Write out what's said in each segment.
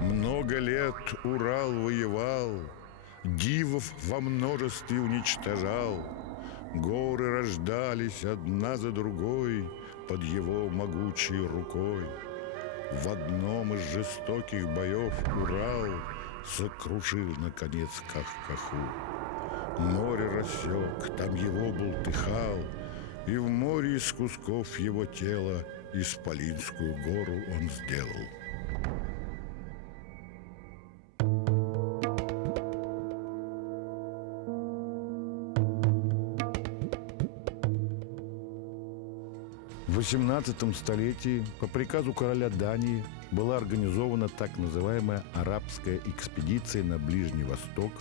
Много лет Урал воевал, дивов во множестве уничтожал. Горы рождались одна за другой под его могучей рукой. В одном из жестоких боев Урал сокрушил, наконец, Кахкаху. Море рассек, там его бултыхал, и в море из кусков его тела Исполинскую гору он сделал. В XVIII столетии по приказу короля Дании была организована так называемая арабская экспедиция на Ближний Восток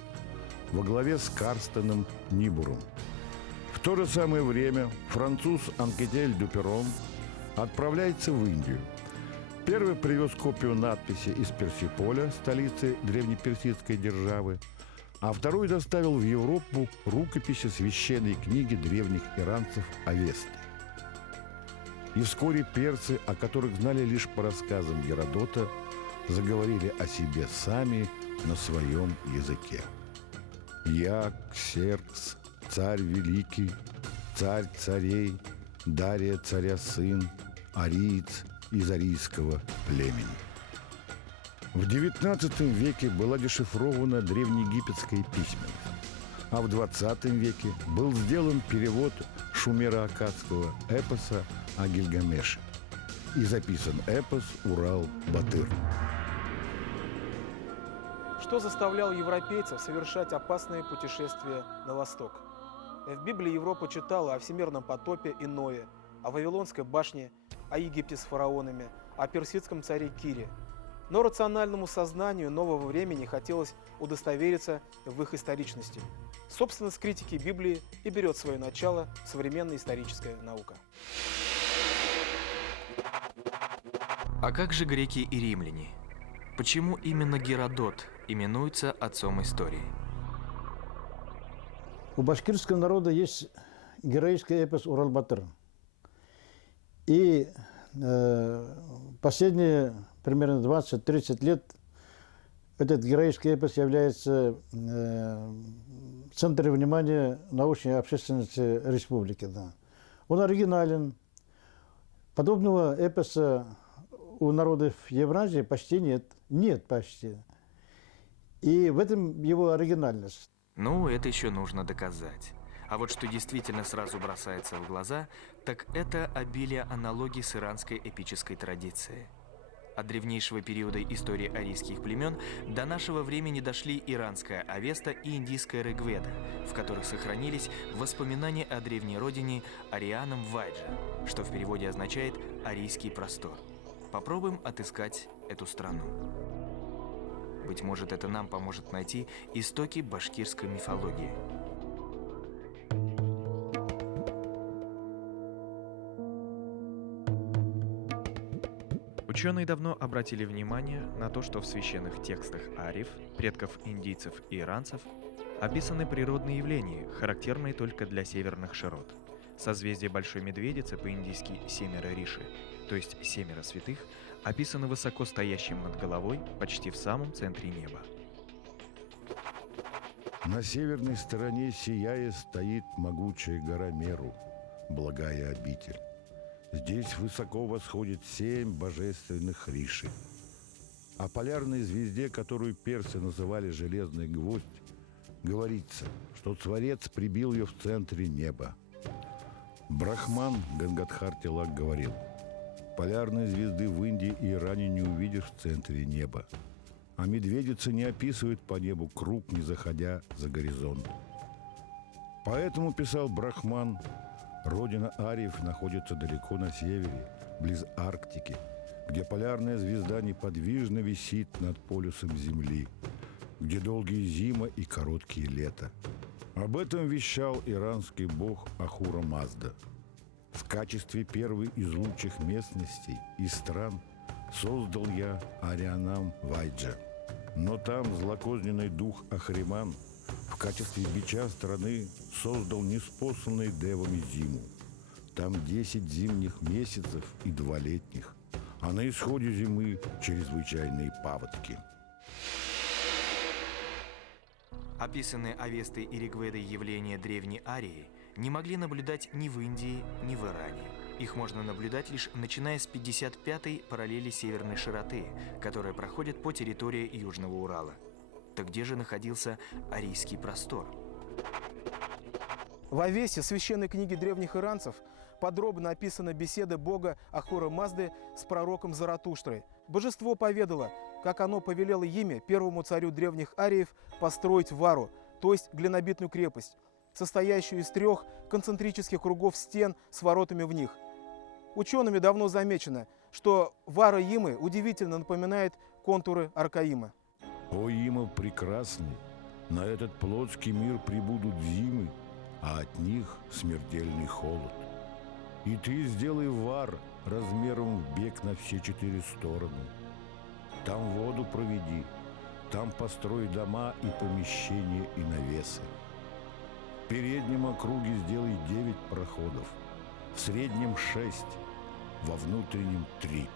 во главе с Карстеном Нибуром. В то же самое время француз Анкетель Дюперон отправляется в Индию. Первый привез копию надписи из Персиполя, столицы древнеперсидской державы, а второй доставил в Европу рукописи священной книги древних иранцев Авесты. И вскоре персы, о которых знали лишь по рассказам Геродота, заговорили о себе сами на своем языке. «Я, Ксеркс, царь великий, царь царей, Дария царя сын, ариец из арийского племени». В XIX веке была дешифрована древнеегипетская письменность, а в XX веке был сделан перевод шумеро-аккадского эпоса о Гильгамеше и записан эпос «Урал-Батыр». Что заставляло европейцев совершать опасные путешествия на восток? В Библии Европа читала о всемирном потопе и Ное, о Вавилонской башне, о Египте с фараонами, о персидском царе Кире. Но рациональному сознанию нового времени хотелось удостовериться в их историчности. Собственно, с критики Библии и берет свое начало современная историческая наука. А как же греки и римляне? Почему именно Геродот именуется отцом истории? У башкирского народа есть героический эпос «Урал-Батыр». И последние примерно 20-30 лет этот героический эпос является центром внимания научной общественности республики. Да. Он оригинален. Подобного эпоса у народов Евразии почти нет. Нет почти. И в этом его оригинальность. Ну, это еще нужно доказать. А вот что действительно сразу бросается в глаза, так это обилие аналогий с иранской эпической традицией. От древнейшего периода истории арийских племен до нашего времени дошли иранская Авеста и индийская Ригведа, в которых сохранились воспоминания о древней родине Арианом Вайджа, что в переводе означает «арийский простор». Попробуем отыскать эту страну. Быть может, это нам поможет найти истоки башкирской мифологии. Ученые давно обратили внимание на то, что в священных текстах ариев, предков индийцев и иранцев, описаны природные явления, характерные только для северных широт. Созвездие Большой Медведицы, по-индийски Семеро Риши, то есть Семеро Святых, описано высоко стоящим над головой, почти в самом центре неба. На северной стороне сияя стоит могучая гора Меру, благая обитель. Здесь высоко восходит 7 божественных риши. О полярной звезде, которую персы называли «железный гвоздь», говорится, что Творец прибил ее в центре неба. Брахман Гангадхар Тилак говорил: полярной звезды в Индии и Иране не увидишь в центре неба, а медведица не описывает по небу круг, не заходя за горизонт. Поэтому, писал Брахман, родина ариев находится далеко на севере, близ Арктики, где полярная звезда неподвижно висит над полюсом Земли, где долгие зимы и короткие лета. Об этом вещал иранский бог Ахура Мазда. В качестве первой из лучших местностей и стран создал я Арианам Вайджа. Но там злокозненный дух Ахриман в качестве бича страны создал неспосланный девами зиму. Там 10 зимних месяцев и 2 летних, а на исходе зимы чрезвычайные паводки. Описанные Авестой и Ригведой явления Древней Арии не могли наблюдать ни в Индии, ни в Иране. Их можно наблюдать лишь начиная с 55-й параллели северной широты, которая проходит по территории Южного Урала. Так где же находился арийский простор? В Авесте, священной книге древних иранцев, подробно описана беседа бога Ахура Мазды с пророком Заратуштрой. Божество поведало, как оно повелело Име, первому царю древних ариев, построить Вару, то есть глинобитную крепость, состоящую из 3 концентрических кругов стен с воротами в них. Учеными давно замечено, что Вара Имы удивительно напоминает контуры Аркаима. О, Има прекрасный, на этот плотский мир прибудут зимы, а от них смертельный холод. И ты сделай вар размером в бег на все 4 стороны. Там воду проведи, там построй дома и помещения и навесы. В переднем округе сделай 9 проходов, в среднем 6, во внутреннем 3.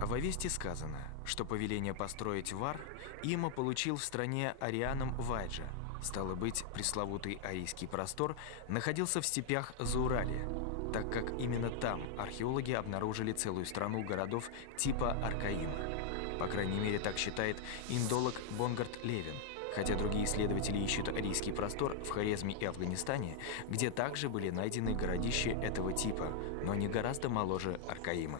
В Авесте сказано, что повеление построить Вар Има получил в стране Арианом Вайджа. Стало быть, пресловутый арийский простор находился в степях Зауралья, так как именно там археологи обнаружили целую страну городов типа Аркаима. По крайней мере, так считает индолог Бонгард Левин, хотя другие исследователи ищут арийский простор в Хорезме и Афганистане, где также были найдены городища этого типа, но не гораздо моложе Аркаима.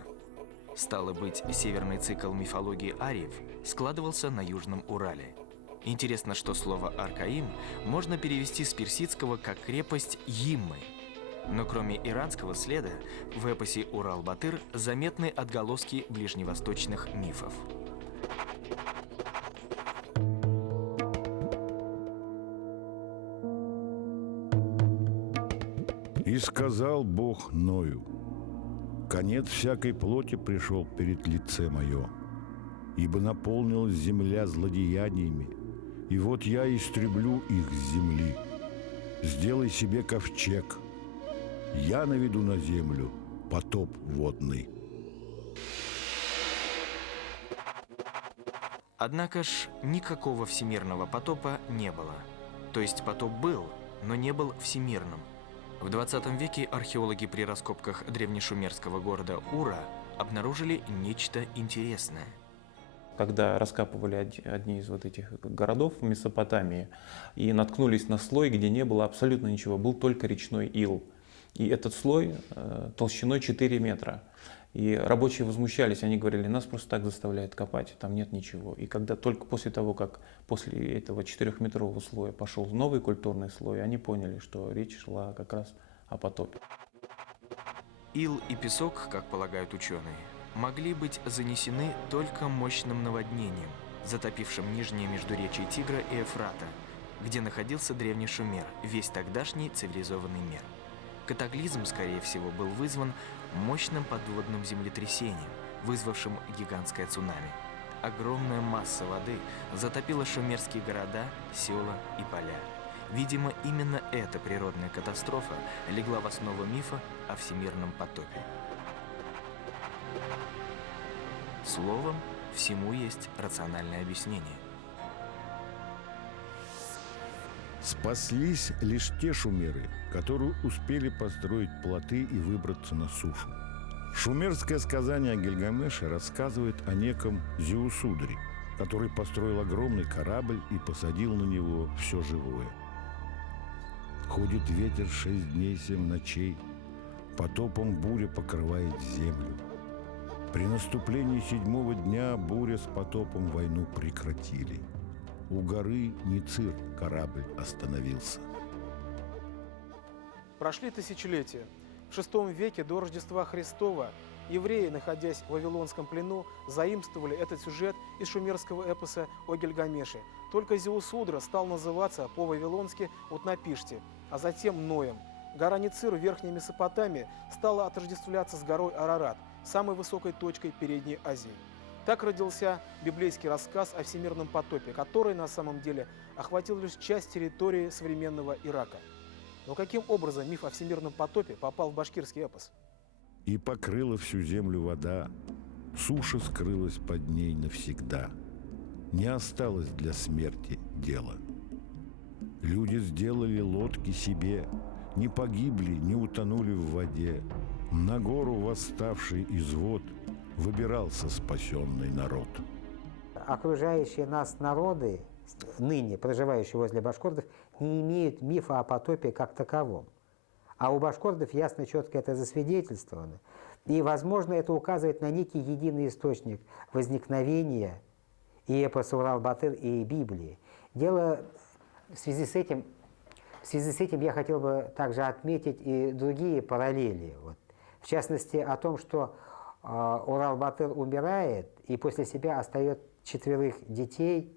Стало быть, северный цикл мифологии ариев складывался на Южном Урале. Интересно, что слово «Аркаим» можно перевести с персидского как «крепость Йиммы». Но кроме иранского следа, в эпосе «Урал-Батыр» заметны отголоски ближневосточных мифов. «И сказал Бог Ною: конец всякой плоти пришел перед лице мое, ибо наполнилась земля злодеяниями, и вот я истреблю их с земли. Сделай себе ковчег, я наведу на землю потоп водный». Однако ж никакого всемирного потопа не было. То есть потоп был, но не был всемирным. В 20 веке археологи при раскопках древнешумерского города Ура обнаружили нечто интересное. Когда раскапывали одни из вот этих городов в Месопотамии и наткнулись на слой, где не было абсолютно ничего, был только речной ил. И этот слой толщиной 4 метра. И рабочие возмущались, они говорили, нас просто так заставляют копать, там нет ничего. И когда только после того, как после этого 4-метрового слоя пошел новый культурный слой, они поняли, что речь шла как раз о потопе. Ил и песок, как полагают ученые, могли быть занесены только мощным наводнением, затопившим нижнее междуречие Тигра и Эфрата, где находился древний Шумер, весь тогдашний цивилизованный мир. Катаклизм, скорее всего, был вызван мощным подводным землетрясением, вызвавшим гигантское цунами. Огромная масса воды затопила шумерские города, села и поля. Видимо, именно эта природная катастрофа легла в основу мифа о всемирном потопе. Словом, всему есть рациональное объяснение. Спаслись лишь те шумеры, которые успели построить плоты и выбраться на сушу. Шумерское сказание о Гильгамеше рассказывает о неком Зеусудре, который построил огромный корабль и посадил на него все живое. Ходит ветер 6 дней 7 ночей, потопом буря покрывает землю. При наступлении 7-го дня буря с потопом войну прекратили. У горы Ницир корабль остановился. Прошли тысячелетия. В VI веке до Рождества Христова евреи, находясь в вавилонском плену, заимствовали этот сюжет из шумерского эпоса о Гильгамеше. Только Зеусудра стал называться по-вавилонски Утнапишти, а затем Ноем. Гора Ницир в Верхней Месопотамии стала отождествляться с горой Арарат, самой высокой точкой Передней Азии. Так родился библейский рассказ о всемирном потопе, который на самом деле охватил лишь часть территории современного Ирака. Но каким образом миф о всемирном потопе попал в башкирский эпос? И покрыла всю землю вода, суша скрылась под ней навсегда. Не осталось для смерти дела. Люди сделали лодки себе, не погибли, не утонули в воде. На гору восставший извод выбирался спасенный народ. Окружающие нас народы, ныне проживающие возле башкирцев, не имеют мифа о потопе как таковом. А у башкирцев ясно, четко это засвидетельствовано. И, возможно, это указывает на некий единый источник возникновения и эпоса Урал-Батыр, и Библии. Дело в связи с этим я хотел бы также отметить и другие параллели. Вот. В частности, о том, что Урал-Батыр умирает и после себя остает 4 детей,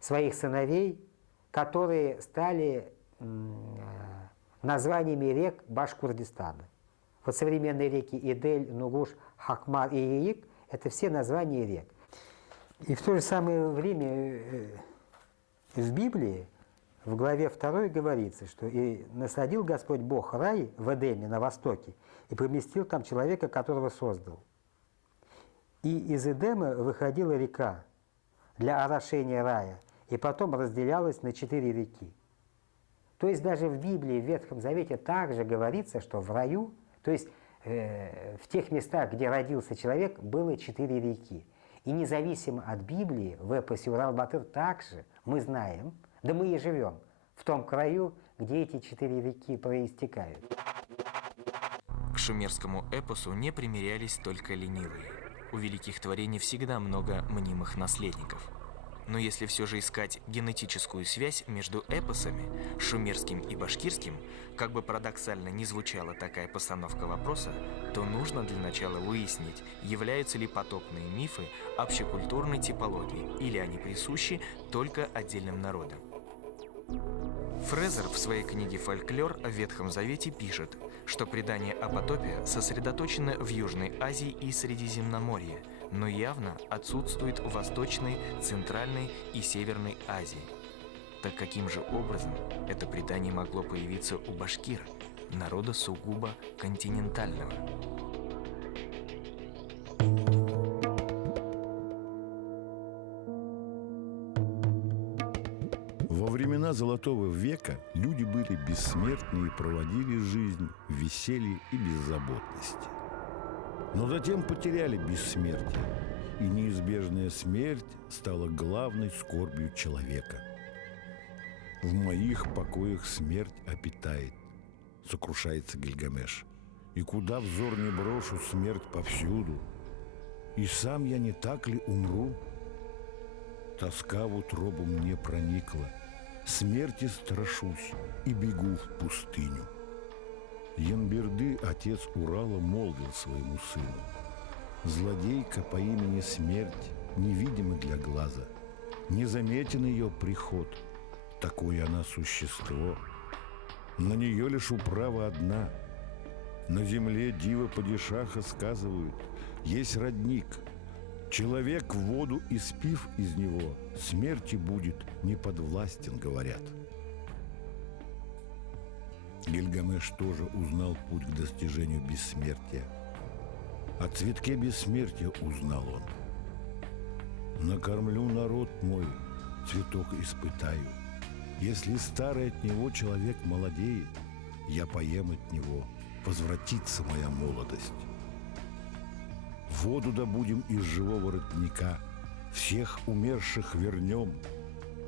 своих сыновей, которые стали названиями рек Башкортостана. Вот современные реки Идель, Нугуш, Хакмар и Яик – это все названия рек. И в то же самое время в Библии, в главе 2 говорится, что «И насадил Господь Бог рай в Эдеме на востоке, и поместил там человека, которого создал. И из Эдема выходила река для орошения рая, и потом разделялась на 4 реки». То есть даже в Библии, в Ветхом Завете также говорится, что в раю, то есть в тех местах, где родился человек, было 4 реки. И независимо от Библии, в эпосе Урал-Батыр также мы знаем, да мы и живем в том краю, где эти 4 реки проистекают. К шумерскому эпосу не примирялись только ленивые. У великих творений всегда много мнимых наследников. Но если все же искать генетическую связь между эпосами, шумерским и башкирским, как бы парадоксально ни звучала такая постановка вопроса, то нужно для начала выяснить, являются ли потопные мифы общекультурной типологией или они присущи только отдельным народам. Фрезер в своей книге «Фольклор» о Ветхом Завете пишет, что предание о потопе сосредоточено в Южной Азии и Средиземноморье, но явно отсутствует в Восточной, Центральной и Северной Азии. Так каким же образом это предание могло появиться у башкир, народа сугубо континентального? Во времена Золотого века люди были бессмертны и проводили жизнь в веселье и беззаботности. Но затем потеряли бессмертие, и неизбежная смерть стала главной скорбью человека. «В моих покоях смерть обитает», — сокрушается Гильгамеш, «и куда взор не брошу, смерть повсюду. И сам я не так ли умру? Тоска в утробу мне проникла, смерти страшусь и бегу в пустыню». Янберды, отец Урала, молвил своему сыну: «Злодейка по имени Смерть невидима для глаза, незаметен ее приход, такое она существо. На нее лишь управа одна. На земле дива падишаха сказывают, есть родник. Человек в воду испив из него, смерти будет не подвластен, говорят». Гильгамеш тоже узнал путь к достижению бессмертия. О цветке бессмертия узнал он. «Накормлю народ мой, цветок испытаю. Если старый от него человек молодеет, я поем от него, возвратится моя молодость. Воду добудем из живого родника, всех умерших вернем,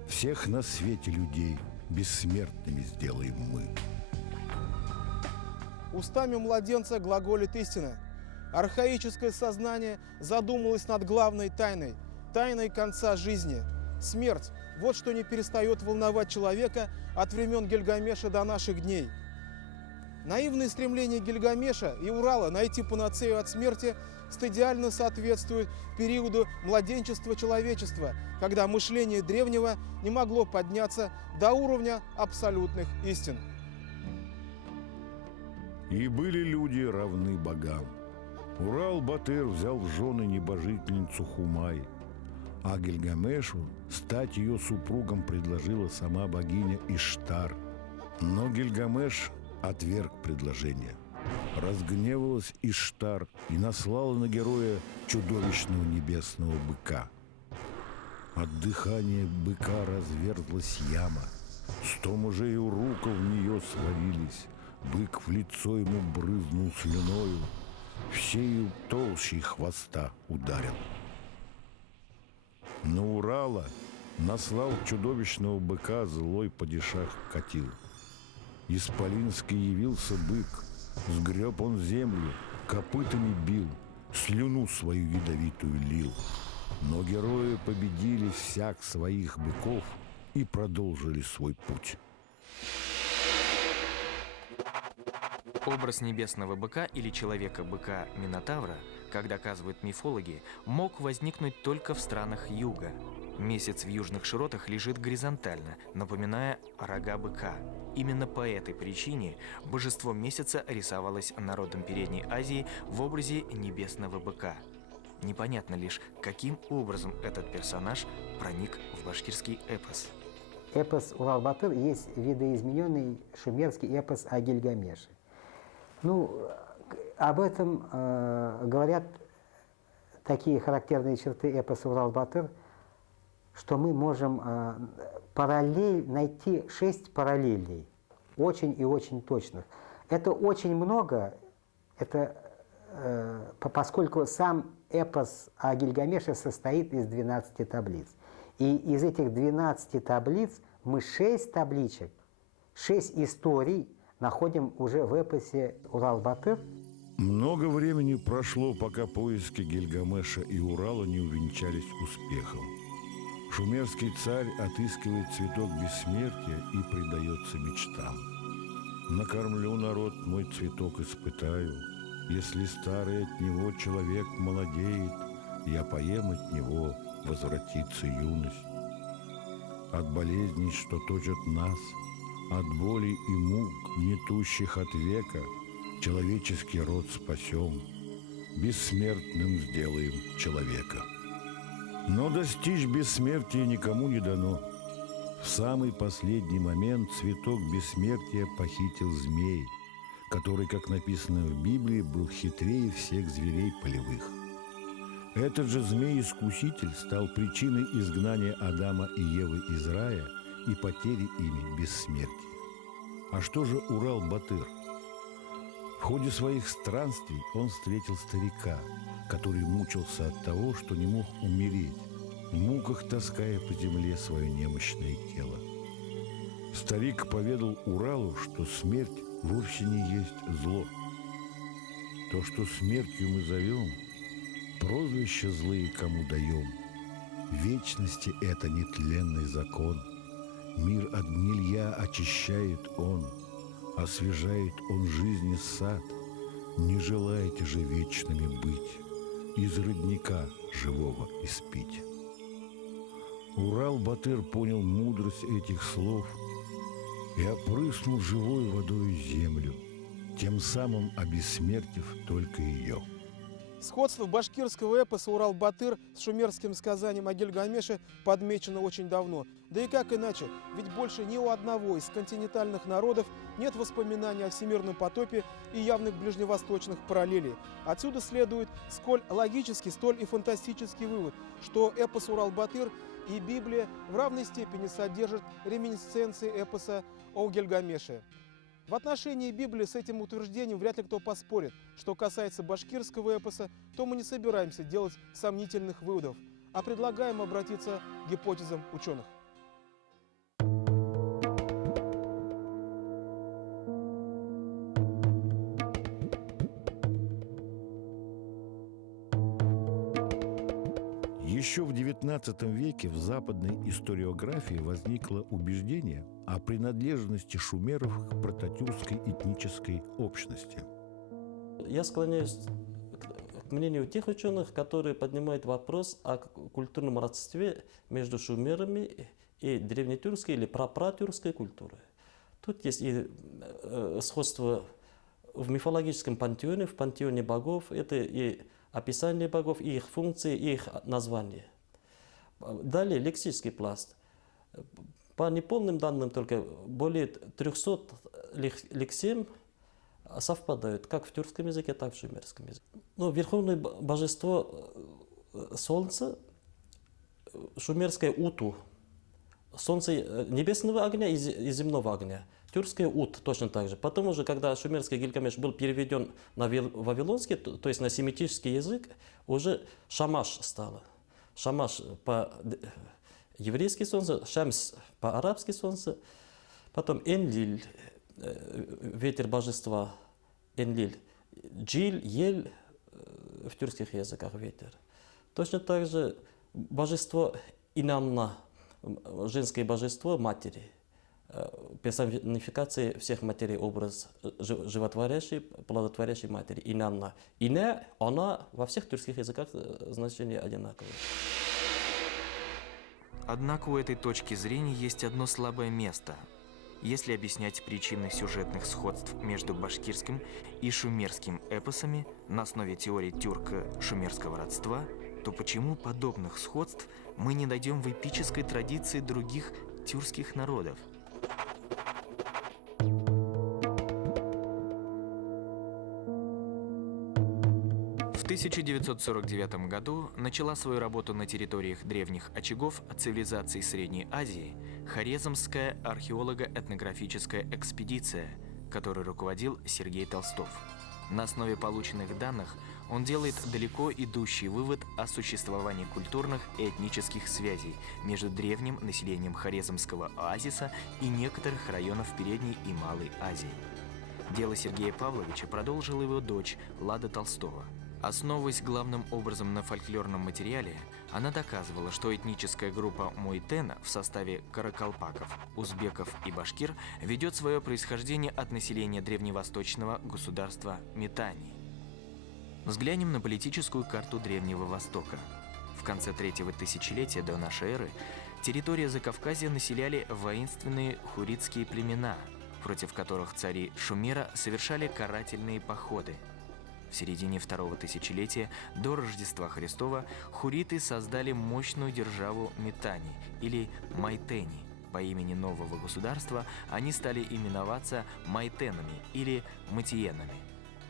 всех на свете людей бессмертными сделаем мы». Устами младенца глаголит истина. Архаическое сознание задумалось над главной тайной – тайной конца жизни. Смерть – вот что не перестает волновать человека от времен Гильгамеша до наших дней. Наивные стремления Гильгамеша и Урала найти панацею от смерти стадиально соответствуют периоду младенчества человечества, когда мышление древнего не могло подняться до уровня абсолютных истин. И были люди равны богам. Урал-Батыр взял в жены небожительницу Хумай, а Гильгамешу стать ее супругом предложила сама богиня Иштар. Но Гильгамеш отверг предложение. Разгневалась Иштар и наслала на героя чудовищного небесного быка. От дыхания быка разверзлась яма. 100 мужей уруков в нее свалились. Бык в лицо ему брызнул слюною, всею толщей хвоста ударил. На Урала наслал чудовищного быка злой падишах Катил. Исполинский явился бык, сгреб он землю, копытами бил, слюну свою ядовитую лил. Но герои победили всяк своих быков и продолжили свой путь. Образ небесного быка или человека-быка Минотавра, как доказывают мифологи, мог возникнуть только в странах юга. Месяц в южных широтах лежит горизонтально, напоминая рога быка. Именно по этой причине божество месяца рисовалось народом Передней Азии в образе небесного быка. Непонятно лишь, каким образом этот персонаж проник в башкирский эпос. Эпос Урал-Батыр есть видоизмененный шумерский эпос о Гильгамеше. Ну, об этом говорят такие характерные черты эпоса Урал-Батыр, что мы можем найти 6 параллелей, очень и очень точных. Это очень много, поскольку сам эпос о Гильгамеше состоит из 12 таблиц. И из этих 12 таблиц мы 6 табличек, 6 историй находим уже в эпосе Урал-Батыр. Много времени прошло, пока поиски Гильгамеша и Урала не увенчались успехом. Шумерский царь отыскивает цветок бессмертия и предается мечтам. «Накормлю народ, мой цветок испытаю. Если старый от него человек молодеет, я поем от него, возвратится юность. От болезней, что точат нас, от боли и мук, гнетущих от века, человеческий род спасем, бессмертным сделаем человека». Но достичь бессмертия никому не дано. В самый последний момент цветок бессмертия похитил змей, который, как написано в Библии, был хитрее всех зверей полевых. Этот же змей-искуситель стал причиной изгнания Адама и Евы из рая и потери ими бессмертия. А что же Урал-Батыр? В ходе своих странствий он встретил старика, который мучился от того, что не мог умереть, в муках таская по земле свое немощное тело. Старик поведал Уралу, что смерть вовсе не есть зло. То, что смертью мы зовем, прозвища злые кому даем. Вечности это нетленный закон. Мир от гнилья очищает он, освежает он жизни сад. Не желаете же вечными быть, из родника живого испить. Урал-Батыр понял мудрость этих слов и опрыснул живой водой землю, тем самым обессмертив только ее. Сходство башкирского эпоса Урал-Батыр с шумерским сказанием о Гильгамеше подмечено очень давно. Да и как иначе, ведь больше ни у одного из континентальных народов нет воспоминаний о всемирном потопе и явных ближневосточных параллелей. Отсюда следует сколь логический, столь и фантастический вывод, что эпос Урал-Батыр и Библия в равной степени содержат реминисценции эпоса о Гильгамеше. В отношении Библии с этим утверждением вряд ли кто поспорит. Что касается башкирского эпоса, то мы не собираемся делать сомнительных выводов, а предлагаем обратиться к гипотезам ученых. Еще в XIX веке в западной историографии возникло убеждение о принадлежности шумеров к прототюркской этнической общности. Я склоняюсь к мнению тех ученых, которые поднимают вопрос о культурном родстве между шумерами и древнетюркской или прапратюркской культурой. Тут есть и сходство в мифологическом пантеоне, в пантеоне богов, это и описание богов, и их функции, и их названия. Далее лексический пласт. По неполным данным только более 300 лексем совпадают как в тюркском языке, так и в шумерском языке. Но верховное божество Солнца, шумерское Уту, Солнце небесного огня и земного огня. Тюркское Ут точно так же. Потом уже, когда шумерский Гильгамеш был переведен на вавилонский, то есть на семитический язык, уже Шамаш стало. Шамаш по-еврейски солнце, Шамс по-арабски солнце. Потом Энлиль, ветер божества Энлиль. Джиль, Ель в тюркских языках ветер. Точно так же божество Инанна, женское божество матери. Персонификация всех матерей, образ животворящей, плодотворящей матери. Инанна. Ине, она во всех тюркских языках значение одинаковое. Однако у этой точки зрения есть одно слабое место. Если объяснять причины сюжетных сходств между башкирским и шумерским эпосами на основе теории тюрко-шумерского родства, то почему подобных сходств мы не найдем в эпической традиции других тюркских народов? В 1949 году начала свою работу на территориях древних очагов цивилизации Средней Азии Хорезмская археолого-этнографическая экспедиция, которой руководил Сергей Толстов. На основе полученных данных он делает далеко идущий вывод о существовании культурных и этнических связей между древним населением Хорезмского оазиса и некоторых районов Передней и Малой Азии. Дело Сергея Павловича продолжила его дочь Лада Толстова. Основываясь главным образом на фольклорном материале, она доказывала, что этническая группа Муйтена в составе каракалпаков, узбеков и башкир ведет свое происхождение от населения древневосточного государства Митани. Взглянем на политическую карту Древнего Востока. В конце третьего тысячелетия до нашей эры территорию Закавказья населяли воинственные хуритские племена, против которых цари Шумера совершали карательные походы. В середине второго тысячелетия до Рождества Христова хуриты создали мощную державу Митани или Майтени. По имени нового государства они стали именоваться Майтенами или Матиенами.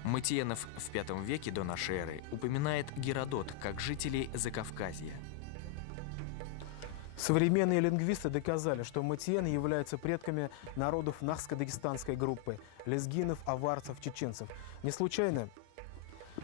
Матиенов в V веке до нашей эры упоминает Геродот как жителей Закавказья. Современные лингвисты доказали, что матиены являются предками народов нахско-дагестанской группы – лезгинов, аварцев, чеченцев. Не случайно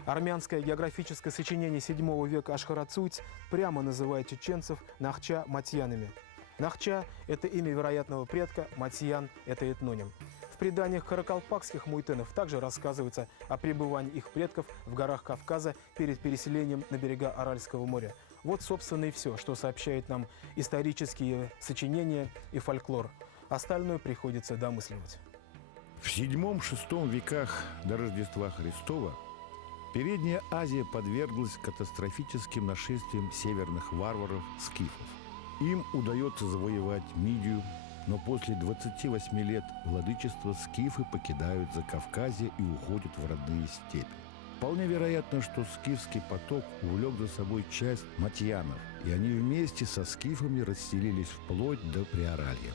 армянское географическое сочинение VII века Ашхарацуйц прямо называет чеченцев нахча-матьянами. Нахча – это имя вероятного предка, матьян – это этноним. В преданиях каракалпакских муйтенов также рассказывается о пребывании их предков в горах Кавказа перед переселением на берега Аральского моря. Вот, собственно, и все, что сообщают нам исторические сочинения и фольклор. Остальное приходится домысливать. В VII-VI веках до Рождества Христова Передняя Азия подверглась катастрофическим нашествиям северных варваров скифов. Им удается завоевать Мидию, но после 28 лет владычества скифы покидают Закавказье и уходят в родные степи. Вполне вероятно, что скифский поток увлек за собой часть матьянов, и они вместе со скифами расселились вплоть до Приоралья.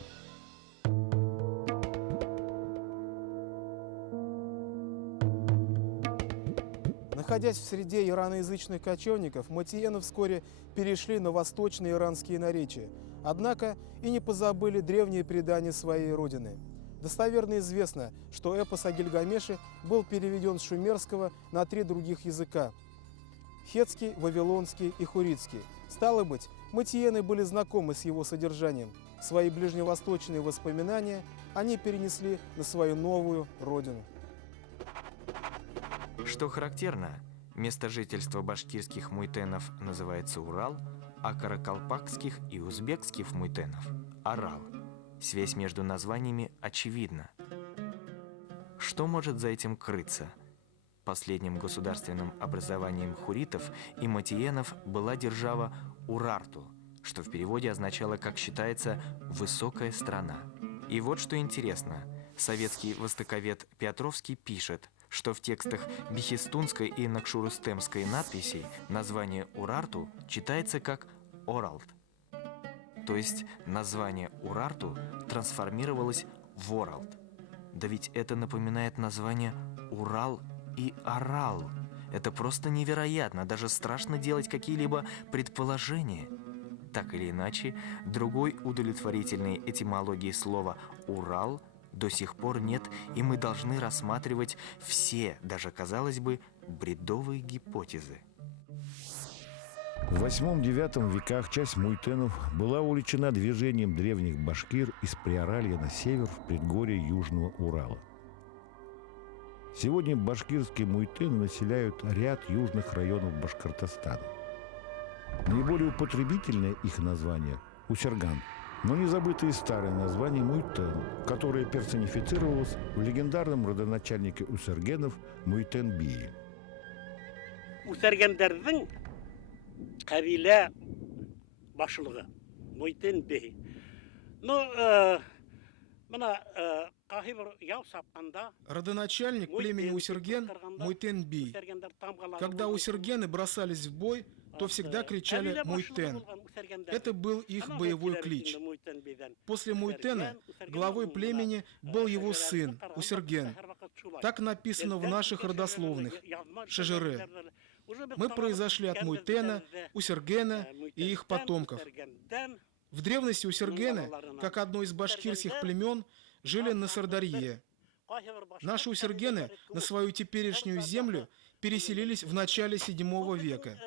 Находясь в среде ираноязычных кочевников, матиены вскоре перешли на восточные иранские наречия. Однако и не позабыли древние предания своей родины. Достоверно известно, что эпос о Гильгамеше был переведен с шумерского на 3 других языка – хетский, вавилонский и хуритский. Стало быть, матиены были знакомы с его содержанием. Свои ближневосточные воспоминания они перенесли на свою новую родину. Что характерно, место жительства башкирских муйтенов называется Урал, а каракалпакских и узбекских муйтенов – Арал. Связь между названиями очевидна. Что может за этим крыться? Последним государственным образованием хуритов и матиенов была держава Урарту, что в переводе означало, как считается, «высокая страна». И вот что интересно. Советский востоковед Петровский пишет, что в текстах бехистунской и накшурустемской надписей название Урарту читается как Оралт. То есть название Урарту трансформировалось в Оралт. Да ведь это напоминает название Урал и Арал. Это просто невероятно, даже страшно делать какие-либо предположения. Так или иначе, другой удовлетворительной этимологии слова «Урал» до сих пор нет, и мы должны рассматривать все, даже, казалось бы, бредовые гипотезы. В 8-9 веках часть муйтенов была увлечена движением древних башкир из Приоралья на север в предгорье Южного Урала. Сегодня башкирские муйтены населяют ряд южных районов Башкортостана. Наиболее употребительное их название – Усерган, но не забытое старое название Муйтен, которое персонифицировалось в легендарном родоначальнике усергенов Муйтен-Бии. Усергендердің қабила башылығы Муйтен-Бии. Но мына қахибір яу сапқанда Родоначальник племени Усерген – Муйтен-Бий. Когда усергены бросались в бой, то всегда кричали «Муйтен». Это был их боевой клич. После Муйтена главой племени был его сын Усерген. Так написано в наших родословных – Шежере. Мы произошли от Муйтена, Усергена и их потомков. В древности усергены, как одно из башкирских племен, жили на Сардарье. Наши усергены на свою теперешнюю землю переселились в начале VII века.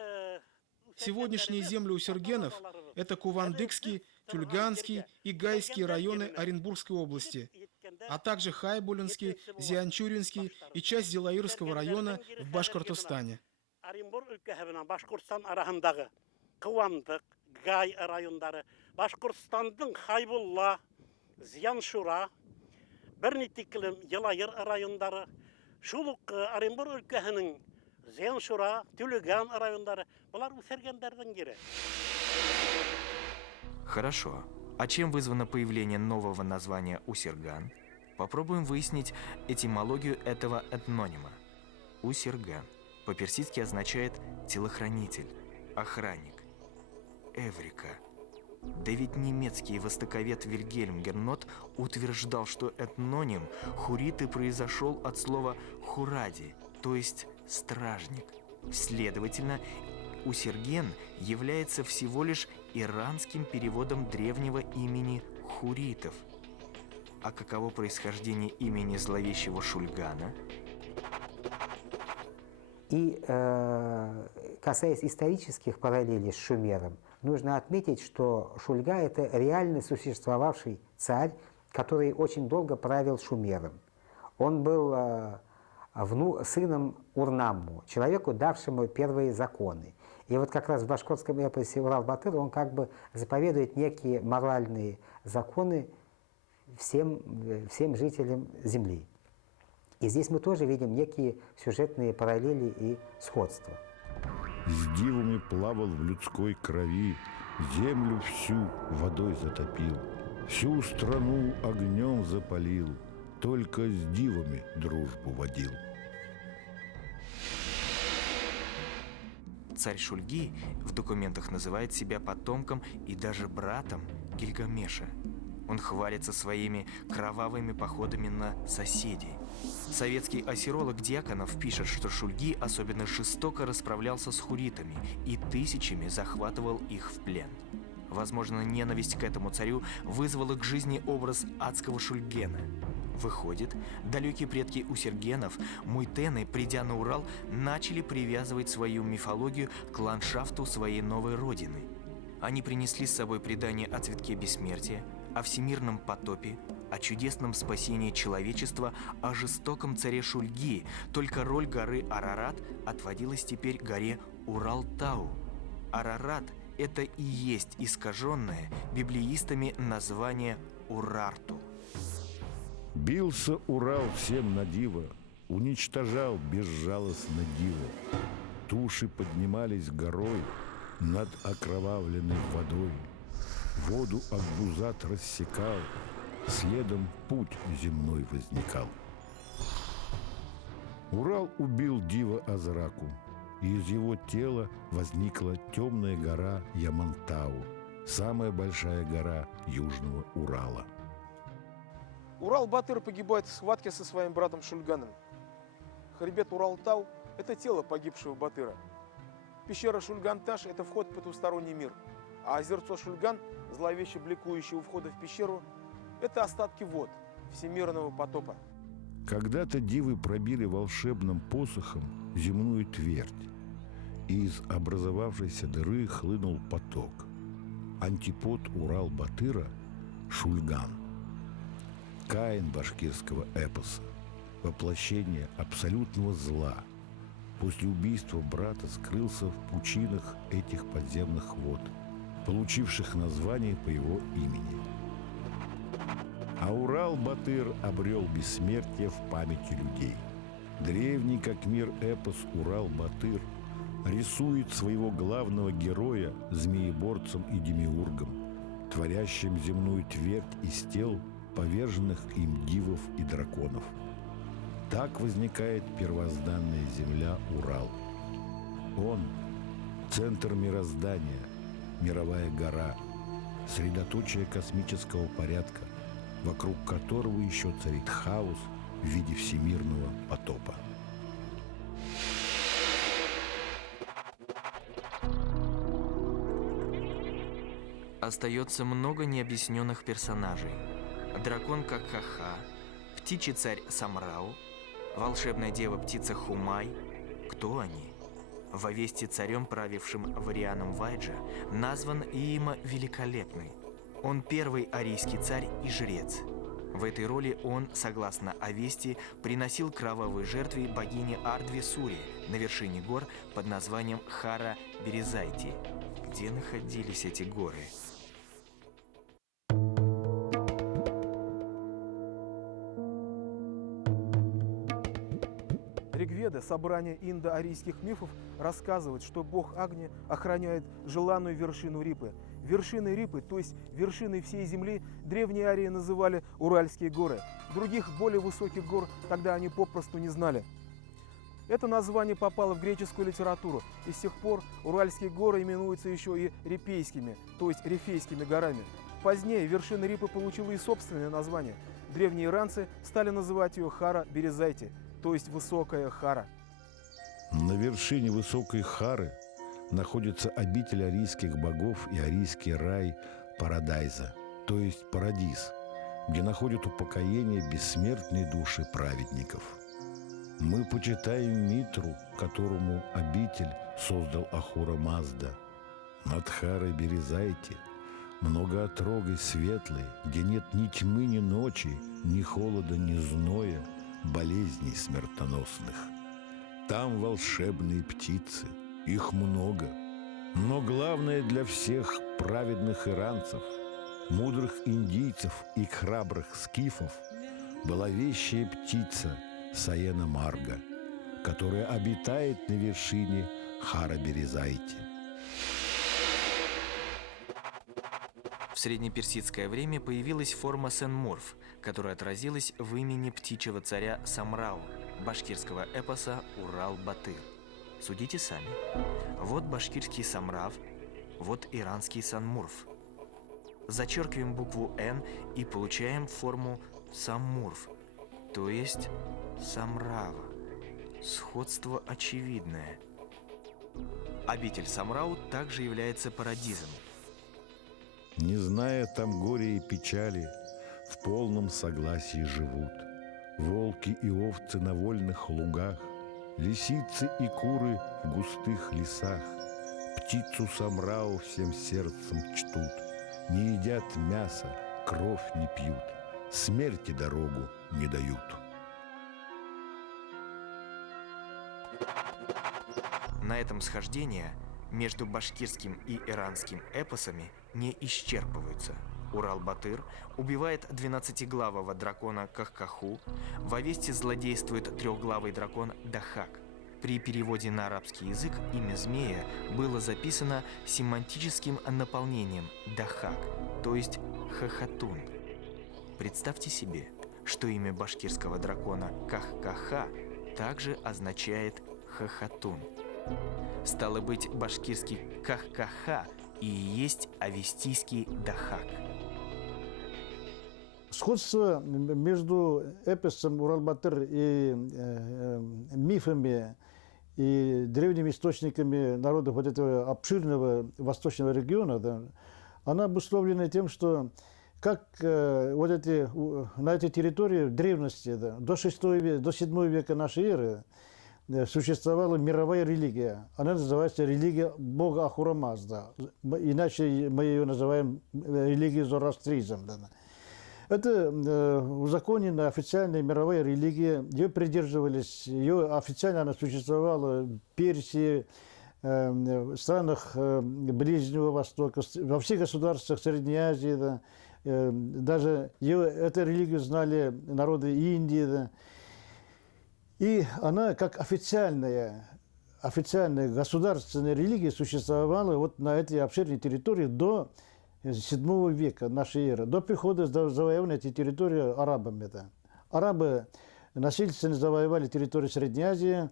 Сегодняшние земли усергенов – это Кувандыкский, Тюльганский и Гайский районы Оренбургской области, а также Хайбулинский, Зианчуринский и часть Зилаирского района в Башкортостане. Башқұртстандың Хайбулла, Зияншура, Бірнетикілім, Елайыр райондары, Шулық Оренбур өлкәһенең Зияншура, Тюлеган райондары, бұлар усергендердің кері. Хорошо. А чем вызвано появление нового названия Усерган? Попробуем выяснить этимологию этого этнонима. Усерган по-персидски означает «телохранитель», «охранник». Эврика. Да ведь немецкий востоковед Вильгельм Гернот утверждал, что этноним хуриты произошел от слова «хуради», то есть «стражник». Следовательно, Усерген является всего лишь иранским переводом древнего имени хуритов. А каково происхождение имени зловещего Шульгана? И касаясь исторических параллелей с Шумером, нужно отметить, что Шульга – это реально существовавший царь, который очень долго правил Шумером. Он был сыном Урнамму, человеку, давшему первые законы. И вот как раз в башкирском эпосе Урал-Батыр он как бы заповедует некие моральные законы всем жителям земли. И здесь мы тоже видим некие сюжетные параллели и сходства. С дивами плавал в людской крови, землю всю водой затопил, всю страну огнем запалил, только с дивами дружбу водил. Царь Шульги в документах называет себя потомком и даже братом Гильгамеша. Он хвалится своими кровавыми походами на соседей. Советский ассиролог Дьяконов пишет, что Шульги особенно жестоко расправлялся с хуритами и тысячами захватывал их в плен. Возможно, ненависть к этому царю вызвала к жизни образ адского Шульгена. Выходит, далекие предки усергенов, муйтены, придя на Урал, начали привязывать свою мифологию к ландшафту своей новой родины. Они принесли с собой предание о цветке бессмертия, о всемирном потопе, о чудесном спасении человечества, о жестоком царе Шульги, только роль горы Арарат отводилась теперь горе Урал-Тау. Арарат – это и есть искаженное библеистами название Урарту. Бился Урал всем на диво, уничтожал безжалостно диво. Туши поднимались горой над окровавленной водой. Воду Акбузат рассекал, следом путь земной возникал. Урал убил дива Азраку, и из его тела возникла темная гора Ямантау, самая большая гора Южного Урала. Урал-Батыр погибает в схватке со своим братом Шульганом. Хребет Урал-Тау – это тело погибшего Батыра. Пещера Шульган-Таш – это вход в потусторонний мир. А озерцо Шульган, зловеще бликующее у входа в пещеру, это остатки вод всемирного потопа. Когда-то дивы пробили волшебным посохом земную твердь, и из образовавшейся дыры хлынул поток. Антипод Урал-Батыра – Шульган. Каин башкирского эпоса, воплощение абсолютного зла, после убийства брата скрылся в пучинах этих подземных вод, получивших название по его имени. А Урал-Батыр обрел бессмертие в памяти людей. Древний как мир эпос Урал-Батыр рисует своего главного героя змееборцем и демиургом, творящим земную твердь из тел поверженных им дивов и драконов. Так возникает первозданная земля Урал. Он – центр мироздания, мировая гора, средоточие космического порядка, вокруг которого еще царит хаос в виде всемирного потопа. Остается много необъясненных персонажей. Дракон Какаха, птичий царь Самрау, волшебная дева-птица Хумай. Кто они? В Авесте царем, правившим Варианом Вайджа, назван Иима Великолепный. Он первый арийский царь и жрец. В этой роли он, согласно Авесте, приносил кровавые жертвы богине Ардве Сури на вершине гор под названием Хара-Березайти. Где находились эти горы? Ригведа, собрание индоарийских мифов, рассказывает, что бог Агни охраняет желанную вершину Рипы. Вершиной Рипы, то есть вершиной всей земли, древние арии называли Уральские горы. Других, более высоких гор тогда они попросту не знали. Это название попало в греческую литературу, и с тех пор Уральские горы именуются еще и Рипейскими, то есть Рифейскими горами. Позднее вершина Рипы получила и собственное название. Древние иранцы стали называть ее Хара-Березайти, то есть Высокая Хара. На вершине Высокой Хары находится обитель арийских богов и арийский рай Парадайза, то есть Парадис, где находят упокоение бессмертные души праведников. Мы почитаем Митру, которому обитель создал Ахура Мазда. Над Харой Березайте, многоотрогой светлой, где нет ни тьмы, ни ночи, ни холода, ни зноя, болезней смертоносных. Там волшебные птицы, их много. Но главное для всех праведных иранцев, мудрых индийцев и храбрых скифов была вещая птица Саена Марга, которая обитает на вершине Хара-Березайте. В среднеперсидское время появилась форма Сен-Мурф, которая отразилась в имени птичьего царя Самрау, башкирского эпоса Урал-Батыр. Судите сами. Вот башкирский Самрав, вот иранский Сан-Мурф. Зачеркиваем букву «Н» и получаем форму Саммурф, то есть Самрава. Сходство очевидное. Обитель Самрау также является парадизом. Не зная там горя и печали, в полном согласии живут волки и овцы на вольных лугах, лисицы и куры в густых лесах. Птицу Самрау всем сердцем чтут, не едят мясо, кровь не пьют, смерти дорогу не дают. На этом схождения между башкирским и иранским эпосами не исчерпываются. Урал-Батыр убивает 12-главого дракона Кахкаху, в Авесте злодействует трехглавый дракон Дахак. При переводе на арабский язык имя змея было записано семантическим наполнением Дахак, то есть Хахатун. Представьте себе, что имя башкирского дракона Кахкаха также означает «хохотун». Стало быть, башкирский «кахкаха» и есть авестийский «дахак». Сходство между эпосом Урал-Батыр и мифами и древними источниками народов вот этого обширного восточного региона, да, она обусловлена тем, что как вот на этой территории в древности, да, до 7 века нашей эры существовала мировая религия. Она называется религия бога Ахура Мазда. Иначе мы ее называем религией зороастризм. Да. Это узаконенная официальная мировая религия. Ее придерживались, ее официально она существовала в Персии, в странах Ближнего Востока, во всех государствах Средней Азии. Да. Даже эту религию знали народы Индии. Да. И она как официальная государственная религия существовала вот на этой обширной территории до 7 века нашей эры, до прихода завоевания этой территории арабами. Да. Арабы насильственно завоевали территорию Средней Азии,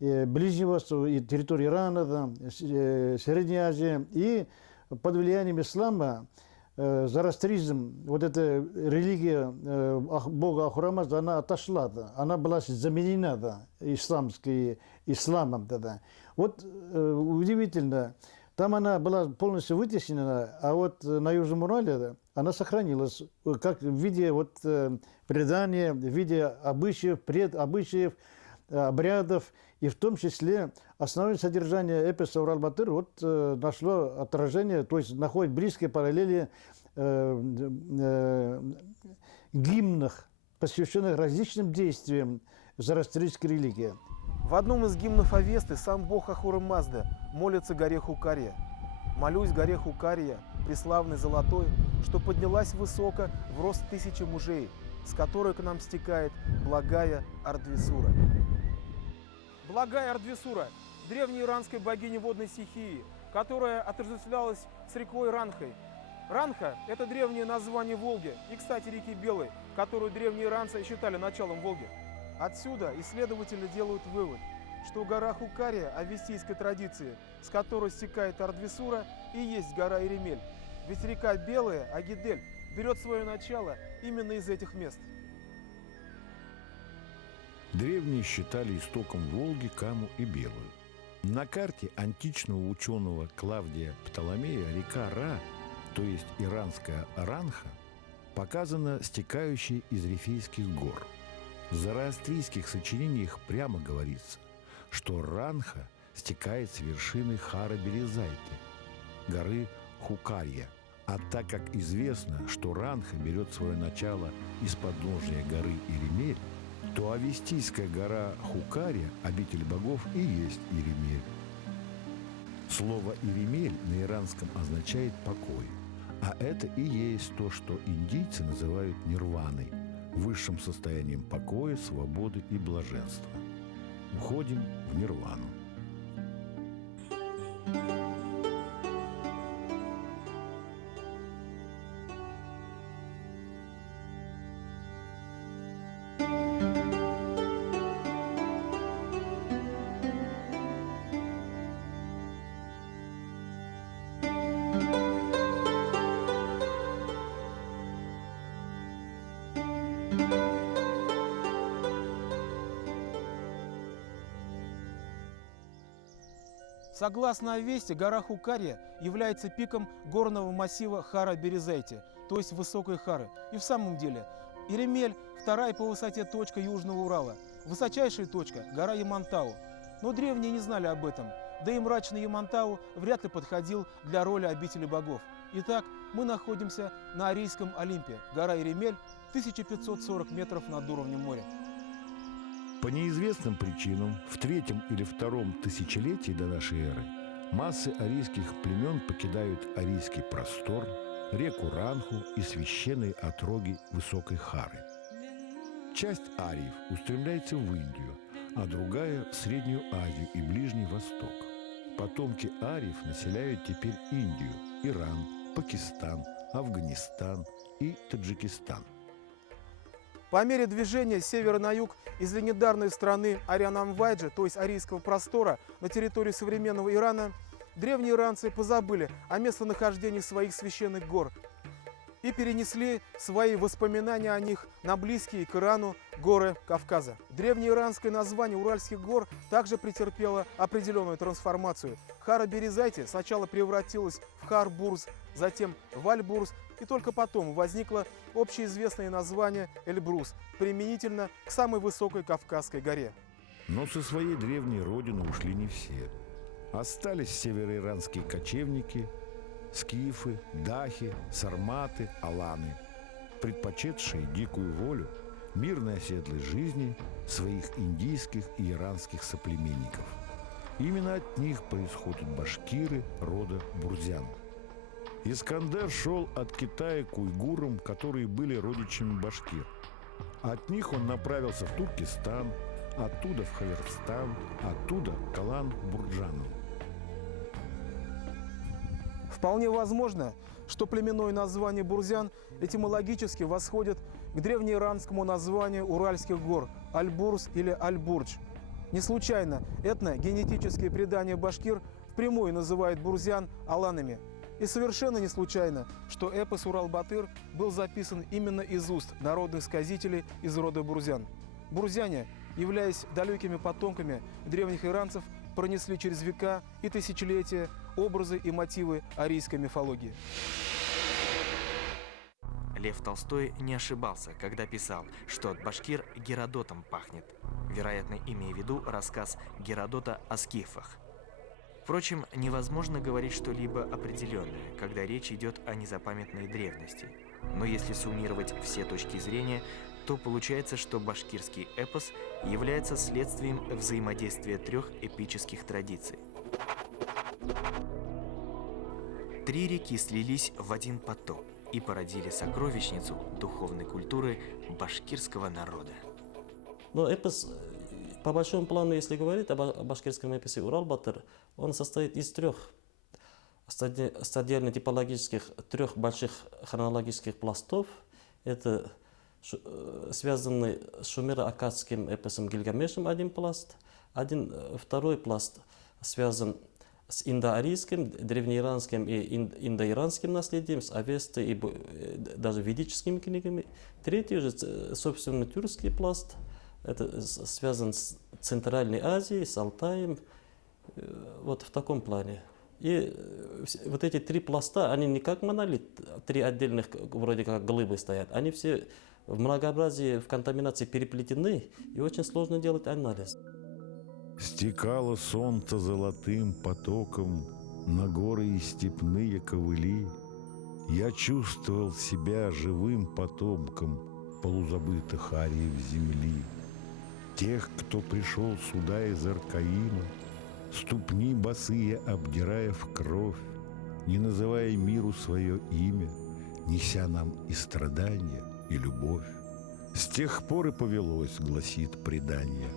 Ближнего Востока, и территорию Ирана, да, Средней Азии. И под влиянием ислама зороастризм, вот эта религия бога Ахура Мазда, она отошла, да, она была заменена, да, исламом. Да. Вот удивительно, там она была полностью вытеснена, а вот на Южном Урале, да, она сохранилась как в виде вот предания, в виде обычаев, обрядов, и в том числе основное содержание эпоса Урал-Батыр вот нашло отражение, то есть находит близкие параллели гимнах, посвященных различным действиям зороастрийской религии. В одном из гимнов Авесты сам бог Ахура Мазда молится горе Хукария. «Молюсь горе Хукария, преславной золотой, что поднялась высоко в рост 1000 мужей, с которой к нам стекает благая Ардвисура». Благая Ардвисура – древняя иранская богиня водной стихии, которая отождествлялась с рекой Ранхой. Ранха – это древнее название Волги и, кстати, реки Белой, которую древние иранцы считали началом Волги. Отсюда исследователи делают вывод, что гора Хукария авестийской традиции, с которой стекает Ардвисура, и есть гора Иремель. Ведь река Белая, Агидель, берет свое начало именно из этих мест. Древние считали истоком Волги Каму и Белую. На карте античного ученого Клавдия Птоломея река Ра, то есть иранская Ранха, показана стекающей из Рифейских гор. В зороастрийских сочинениях прямо говорится, что Ранха стекает с вершины Хара-Березайки, горы Хукарья. А так как известно, что Ранха берет свое начало из подножия горы Иремель, то авестийская гора Хукарья, обитель богов, и есть Иремель. Слово «Иремель» на иранском означает «покой», а это и есть то, что индийцы называют нирваной, высшим состоянием покоя, свободы и блаженства. Уходим в нирвану. Согласно Авесте, гора Хукария является пиком горного массива Хара-Березайти, то есть высокой Хары. И в самом деле, Иремель – вторая по высоте точка Южного Урала, высочайшая точка – гора Ямантау. Но древние не знали об этом, да и мрачный Ямантау вряд ли подходил для роли обители богов. Итак, мы находимся на Арийском Олимпе, гора Иремель, 1540 метров над уровнем моря. По неизвестным причинам в 3 или 2 тысячелетии до нашей эры массы арийских племен покидают арийский простор, реку Ранху и священные отроги Высокой Хары. Часть ариев устремляется в Индию, а другая – в Среднюю Азию и Ближний Восток. Потомки ариев населяют теперь Индию, Иран, Пакистан, Афганистан и Таджикистан. По мере движения с севера на юг из легендарной страны Ариан-Амвайджа, то есть арийского простора, на территорию современного Ирана, древние иранцы позабыли о местонахождении своих священных гор и перенесли свои воспоминания о них на близкие к Ирану горы Кавказа. Древнеиранское название Уральских гор также претерпело определенную трансформацию. Хара-Березайте сначала превратилась в Хар-Бурз, затем в Аль-Бурз, и только потом возникло общеизвестное название Эльбрус, применительно к самой высокой Кавказской горе. Но со своей древней родины ушли не все. Остались североиранские кочевники, скифы, дахи, сарматы, аланы, предпочетшие дикую волю, мирной оседлой жизни своих индийских и иранских соплеменников. Именно от них происходят башкиры рода бурзян. Искандер шел от Китая к уйгурам, которые были родичами башкир. От них он направился в Туркестан, оттуда в Хаверстан, оттуда к Алан-Бурджану. Вполне возможно, что племенное название бурзян этимологически восходит к древнеиранскому названию Уральских гор – Аль-Бурз или Аль-Бурдж. Не случайно этногенетические предания башкир впрямую называют бурзян аланами. И совершенно не случайно, что эпос Урал-Батыр был записан именно из уст народных сказителей из рода бурзян. Бурзяне, являясь далекими потомками древних иранцев, пронесли через века и тысячелетия образы и мотивы арийской мифологии. Лев Толстой не ошибался, когда писал, что от башкир Геродотом пахнет, вероятно, имея в виду рассказ Геродота о скифах. Впрочем, невозможно говорить что-либо определенное, когда речь идет о незапамятной древности. Но если суммировать все точки зрения, то получается, что башкирский эпос является следствием взаимодействия трех эпических традиций. Три реки слились в один поток и породили сокровищницу духовной культуры башкирского народа. Но эпос, по большому плану, если говорить о башкирском эпосе Урал-Батыр, он состоит из трех стадиально-типологических, трех больших хронологических пластов. Это связанный с шумеро-аккадским эпосом Гильгамешем один пласт, второй пласт связан с индоарийским, древнеиранским и индоиранским наследием, с Авестой и даже ведическими книгами. Третий же, собственно, тюркский пласт. Это связан с Центральной Азией, с Алтаем, вот в таком плане. И вот эти три пласта, они не как монолит, три отдельных вроде как глыбы стоят, они все в многообразии, в контаминации переплетены, и очень сложно делать анализ. Стекало солнце золотым потоком на горы и степные ковыли. Я чувствовал себя живым потомком полузабытых ариев земли. Тех, кто пришел сюда из Аркаима, ступни босые обдирая в кровь, не называя миру свое имя, неся нам и страдания, и любовь. С тех пор и повелось, гласит предание,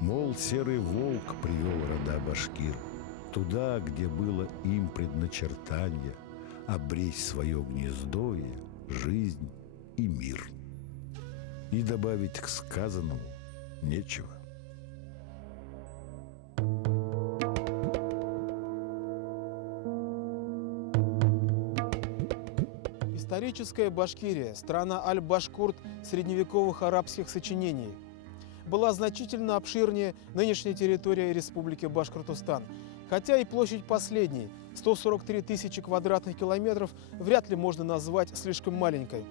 мол, серый волк привел рода башкир туда, где было им предначертание обресть свое гнездое, жизнь и мир. И добавить к сказанному нечего. Историческая Башкирия, страна аль-Башкурт средневековых арабских сочинений, была значительно обширнее нынешней территории Республики Башкортостан. Хотя и площадь последней, 143 тысячи квадратных километров, вряд ли можно назвать слишком маленькой.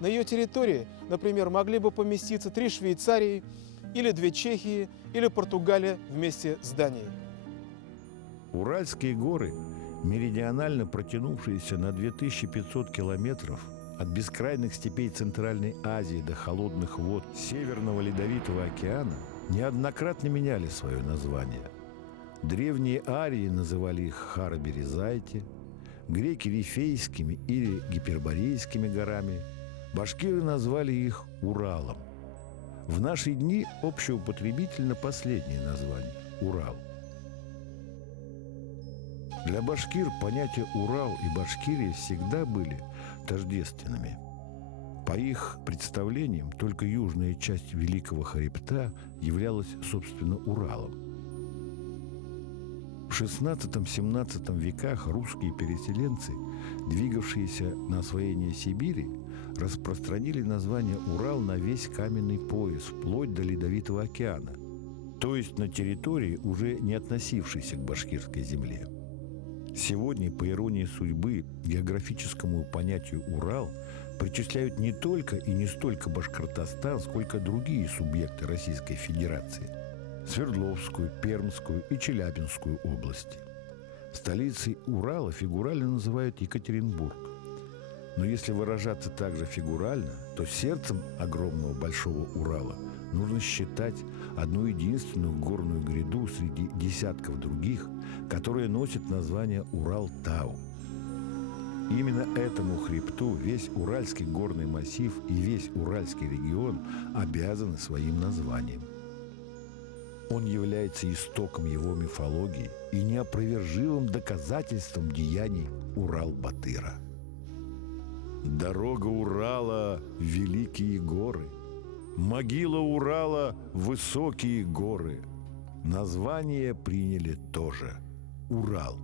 На ее территории, например, могли бы поместиться 3 Швейцарии, или 2 Чехии, или Португалия вместе с Данией. Уральские горы, меридионально протянувшиеся на 2500 километров от бескрайних степей Центральной Азии до холодных вод Северного Ледовитого океана, неоднократно меняли свое название. Древние арии называли их Хара-Березайте, греки – Рифейскими или Гиперборейскими горами, башкиры назвали их Уралом. В наши дни общеупотребительно последнее название – Урал. Для башкир понятия Урал и Башкирия всегда были тождественными. По их представлениям, только южная часть Великого Хребта являлась, собственно, Уралом. В XVI-XVII веках русские переселенцы, двигавшиеся на освоение Сибири, распространили название Урал на весь каменный пояс, вплоть до Ледовитого океана, то есть на территории, уже не относившейся к башкирской земле. Сегодня, по иронии судьбы, географическому понятию «Урал» причисляют не только и не столько Башкортостан, сколько другие субъекты Российской Федерации – Свердловскую, Пермскую и Челябинскую области. Столицей Урала фигурально называют Екатеринбург. Но если выражаться также фигурально, то сердцем огромного Большого Урала нужно считать одну единственную горную гряду среди десятков других, которая носит название Урал-Тау. Именно этому хребту весь Уральский горный массив и весь Уральский регион обязаны своим названием. Он является истоком его мифологии и неопровержимым доказательством деяний Урал-Батыра. Дорога Урала – великие горы, могила Урала – высокие горы. Название приняли тоже – Урал.